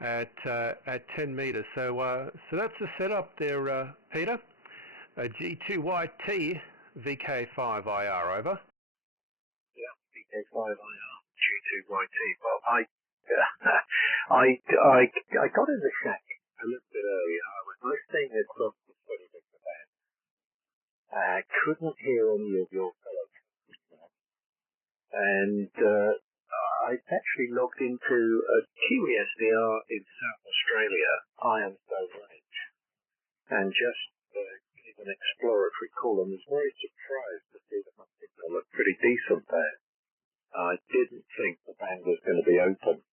at 10 meters. So that's the setup there, Peter. G2YT VK5IR over. Yeah, VK5IR G2YT. Well, I got in the shack a little bit earlier. I was listening across the 20 bit band. I couldn't hear any of your fellow customers. And I actually logged into a QESVR in South Australia, Ironstone Range, and just gave an exploratory call, and was very surprised to see that my signal looked pretty decent there. I didn't think the band was going to be open.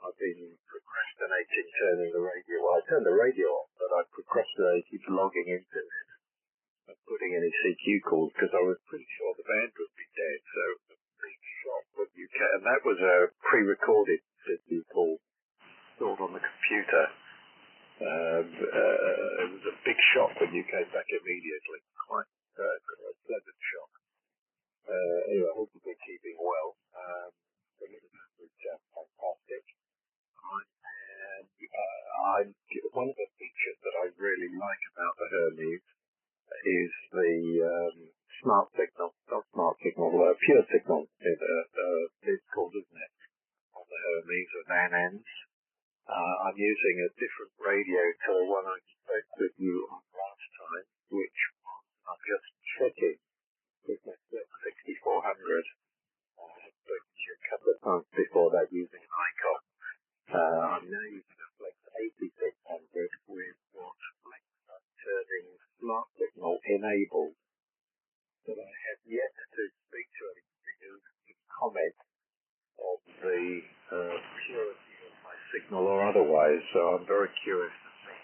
I've been procrastinating turning the radio. Well, I turned the radio off, but I procrastinated logging into it and putting any CQ calls because I was pretty sure the band would be dead. So a big shock when you came, and that was a pre-recorded CQ call stored on the computer. It was a big shock when you came back immediately. Quite a pleasant shock. Anyway, I hope you've been keeping well. Fantastic. And one of the features that I really like about the Hermes is the smart signal, not smart signal, pure signal. It's called, isn't it? On the Hermes with NANs. I'm using a different radio to the one I spoke with you on last time, which I'm just checking with my 6400. I spoke to you a couple of times before that using an icon. I'm now using a Flex 8600 with what Flex are turning smart signal enabled. But I have yet to speak to anybody who can comment on the purity of my signal or otherwise. So I'm very curious to see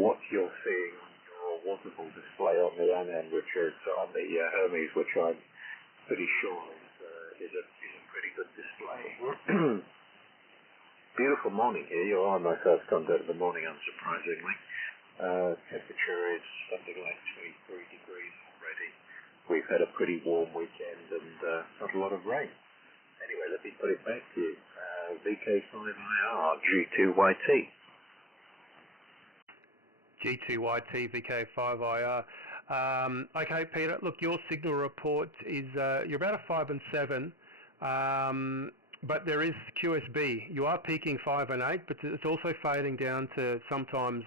what you're seeing on your waterfall display on the NN, which is on the Hermes, which I'm pretty sure is a pretty good display. Beautiful morning here. You're on my first contact of the morning, unsurprisingly. Temperature is something like 23 degrees already. We've had a pretty warm weekend and not a lot of rain. Anyway, let me put it back to you. VK5IR G2YT. G2YT VK5IR. Okay, Peter. Look, your signal report is you're about a 5 and 7. But there is QSB. You are peaking 5 and 8, but it's also fading down to sometimes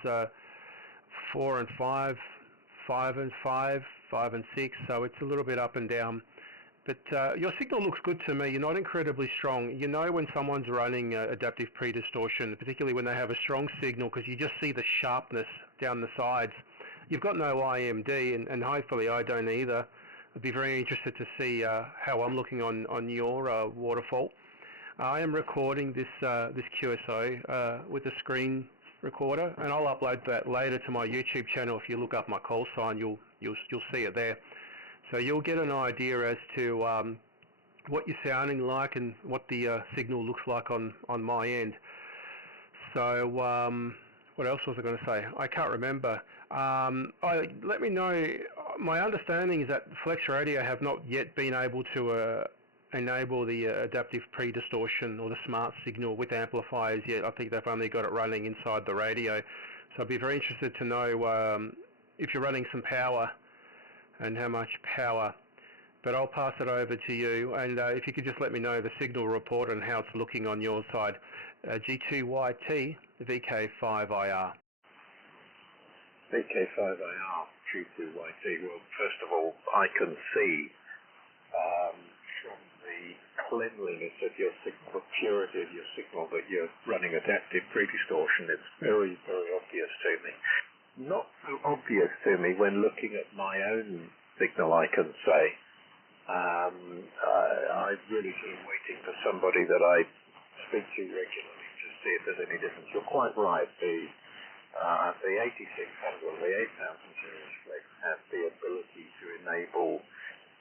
4 and 5, 5 and 5, 5 and 6. So it's a little bit up and down. But your signal looks good to me. You're not incredibly strong. You know when someone's running adaptive pre-distortion, particularly when they have a strong signal, because you just see the sharpness down the sides. You've got no IMD, and hopefully I don't either. I'd be very interested to see how I'm looking on your waterfall. I am recording this QSO with a screen recorder, and I'll upload that later to my YouTube channel. If you look up my call sign, you'll see it there. So you'll get an idea as to what you're sounding like and what the signal looks like on my end. So what else was I going to say? I can't remember. Let me know. My understanding is that Flex Radio have not yet been able to enable the adaptive pre-distortion or the smart signal with amplifiers yet. I think they've only got it running inside the radio. So I'd be very interested to know if you're running some power and how much power. But I'll pass it over to you, and if you could just let me know the signal report and how it's looking on your side. G2YT VK5IR. VK5IR G2YT. Well, first of all, I can see from the cleanliness of your signal, the purity of your signal, that you're running adaptive pre-distortion. It's very, very obvious to me. Not so obvious to me when looking at my own signal, I can say. I've really been waiting for somebody that I speak to regularly to see if there's any difference. You're quite right. The 8600 or the 8000 series Flex has the ability to enable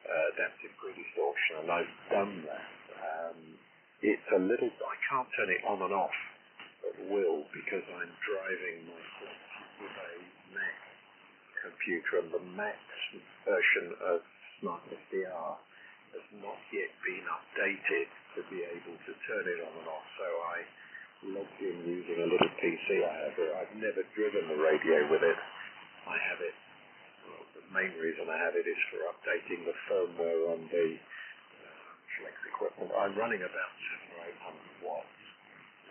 adaptive pre-distortion, and I've done that. It's a little, I can't turn it on and off at will because I'm driving my with a Mac computer, and the Mac version of Smart SDR has not yet been updated to be able to turn it on and off. So I logged PC I have here. I've never driven the radio with it. I have it, well, the main reason I have it is for updating the firmware on the Flex equipment. I'm running about 700 or 800 watts,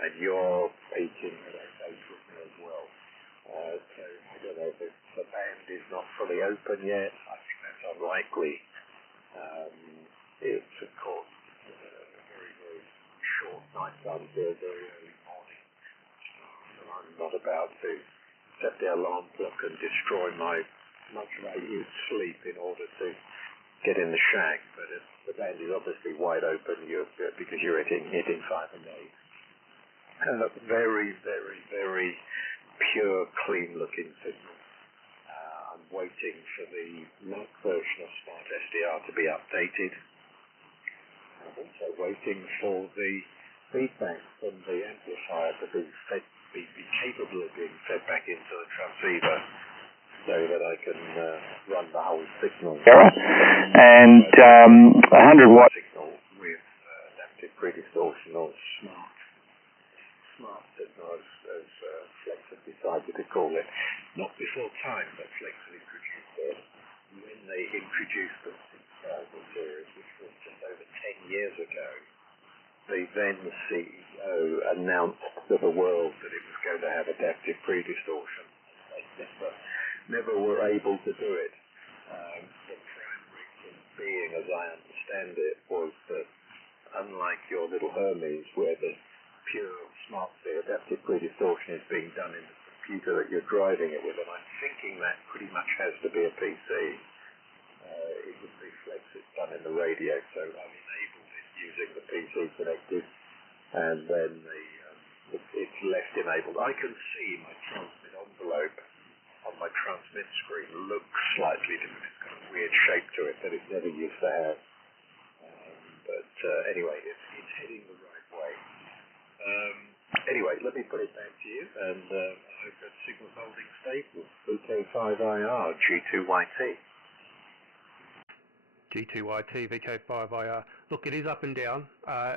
and you're peaking at 8 with me as well. So I don't know if the band is not fully open yet. I think that's unlikely. It's, of course, a very, very short night time, very, very early morning. So I'm not about to set the alarm clock and destroy much of my sleep in order to get in the shack. But the band is obviously wide open because you're hitting 5 and 8. Very, very, very pure, clean-looking signal. I'm waiting for the Mac version of Smart SDR to be updated. I'm also waiting for the feedback from the amplifier to be capable of being fed back into the transceiver so that I can run the whole signal. And 100 watt signal with adaptive pre-distortion or smart signal as Flex have decided to call it. Not before time, but Flex had introduced it when they introduced the 6000 series, which was just over 10 years ago. The then CEO announced to the world that it was going to have adaptive pre-distortion. They never were able to do it. The primary reason being, as I understand it, was that unlike your little Hermes, where the pure smart adaptive pre-distortion is being done in the computer that you're driving it with, and I'm thinking that pretty much has to be a PC. It would be Flex, it's done in the radio, so I've enabled it using the PC connected, and then it's left enabled. I can see my transmit envelope on my transmit screen looks slightly different. It's got a weird shape to it that it never used to have. But anyway, it's heading the right way. Anyway, let me put it back to you, and I hope that signal's holding stable. VK5IR, G2YT. G2YT, VK5IR. Look, it is up and down.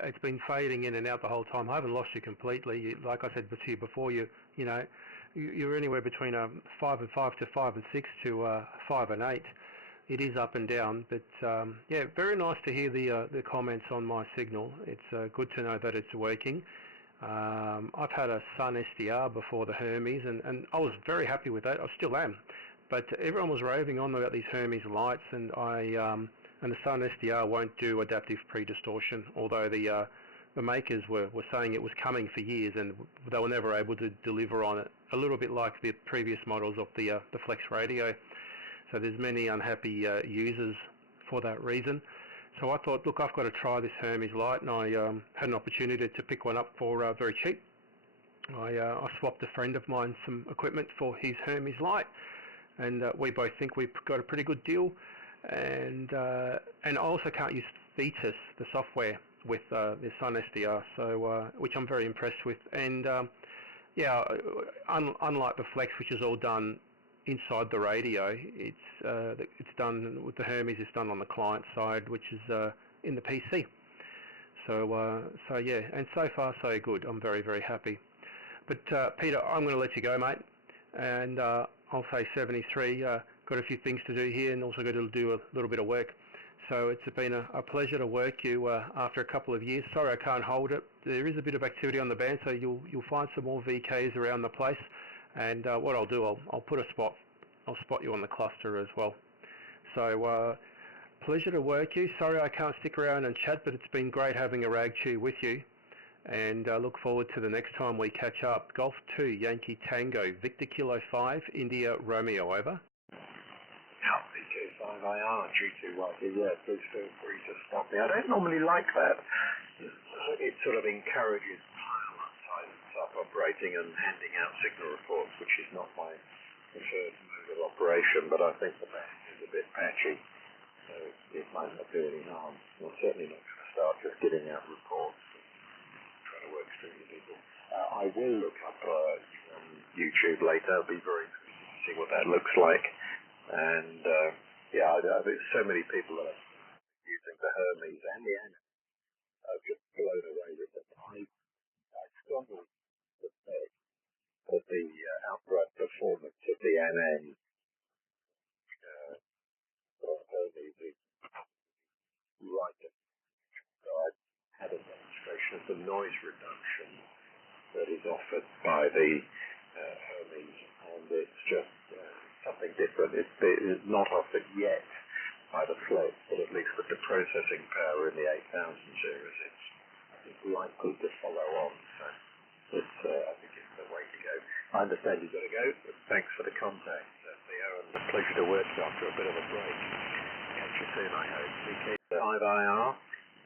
It's been fading in and out the whole time. I haven't lost you completely. Like I said to you before, you're anywhere between 5 and 5 to 5 and 6 to 5 and 8. It is up and down, but yeah, very nice to hear the comments on my signal. It's good to know that it's working. I've had a Sun SDR before the Hermes, and I was very happy with that. I still am, but everyone was raving on about these Hermes lights, and and the Sun SDR won't do adaptive pre-distortion, although the makers were saying it was coming for years, and they were never able to deliver on it. A little bit like the previous models of the Flex radio. So there's many unhappy users for that reason. So I thought, look, I've got to try this Hermes light, and I had an opportunity to pick one up for very cheap. I swapped a friend of mine some equipment for his Hermes light, and we both think we've got a pretty good deal. And I also can't use Thetis, the software, with the Sun SDR, so which I'm very impressed with. And yeah, unlike the Flex, which is all done inside the radio, it's done with the Hermes. It's done on the client side, which is in the PC. So yeah, and so far so good. I'm very, very happy. But Peter, I'm going to let you go, mate. And I'll say 73. Got a few things to do here, and also got to do a little bit of work. So it's been a pleasure to work you after a couple of years. Sorry I can't hold it. There is a bit of activity on the band, so you'll find some more VKs around the place. And what I'll do, I'll put a spot. I'll spot you on the cluster as well. So pleasure to work you. Sorry I can't stick around and chat, but it's been great having a Ragchew with you. And look forward to the next time we catch up. Golf 2, Yankee Tango, Victor Kilo 5, India Romeo, over. VK5IR, G2YT, yeah, please feel free to stop me. I don't normally like that. It sort of encourages pile-up operating and handing out signal reports, which is not my preferred mode of operation, but I think the band is a bit patchy, so it might not do any harm. I'm certainly not going to start just giving out reports and trying to work through the people. I will look up on YouTube later. I'll be very interested to see what that looks like. And yeah, there's so many people that are using the Hermes and the Anna. I've just blown away with them. I strongly suspect but the outright performance of the NN Hermes is right. So I had a demonstration of the noise reduction that is offered by the Hermes, and it's just something different. It's not offered yet by the Float, but at least with the processing power in the 8000 series, it's likely to follow on. So it's, I think it's the way to go. I understand you've got to go, but thanks for the contact, Theo, and a pleasure to work after a bit of a break. Catch you soon, I hope. VK5IR,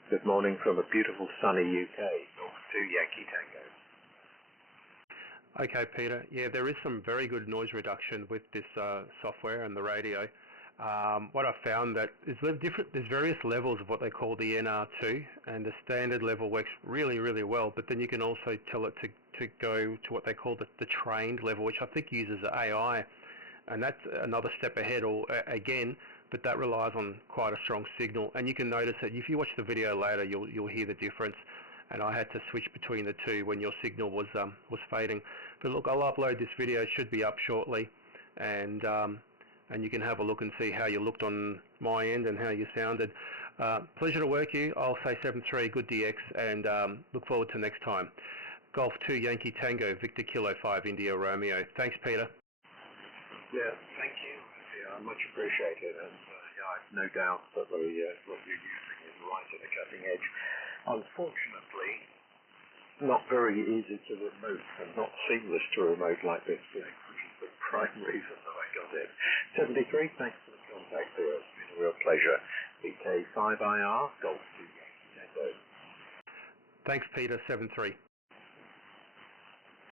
good morning from a beautiful sunny UK, Golf 2 Yankee Tango. Okay, Peter. Yeah, there is some very good noise reduction with this software and the radio. What I've found that is there's various levels of what they call the NR2, and the standard level works really, really well, but then you can also tell it to go to what they call the trained level, which I think uses AI, and that's another step ahead again, but that relies on quite a strong signal. And you can notice that if you watch the video later, you'll hear the difference. And I had to switch between the two when your signal was fading. But look, I'll upload this video. It should be up shortly, and you can have a look and see how you looked on my end and how you sounded. Pleasure to work you. I'll say 7-3, good DX, and look forward to next time. Golf 2 Yankee Tango, Victor Kilo 5 India Romeo. Thanks, Peter. Yeah, thank you. Yeah, much appreciated, and yeah, I've no doubt that what you're using is right at the cutting edge. Unfortunately, not very easy to remote and not seamless to remote like this, which is the prime reason that I got it. 73, thanks for the contact to us. It's been a real pleasure. VK5IR, Golf 2 Yankee Tango. Thanks, Peter. 7-3.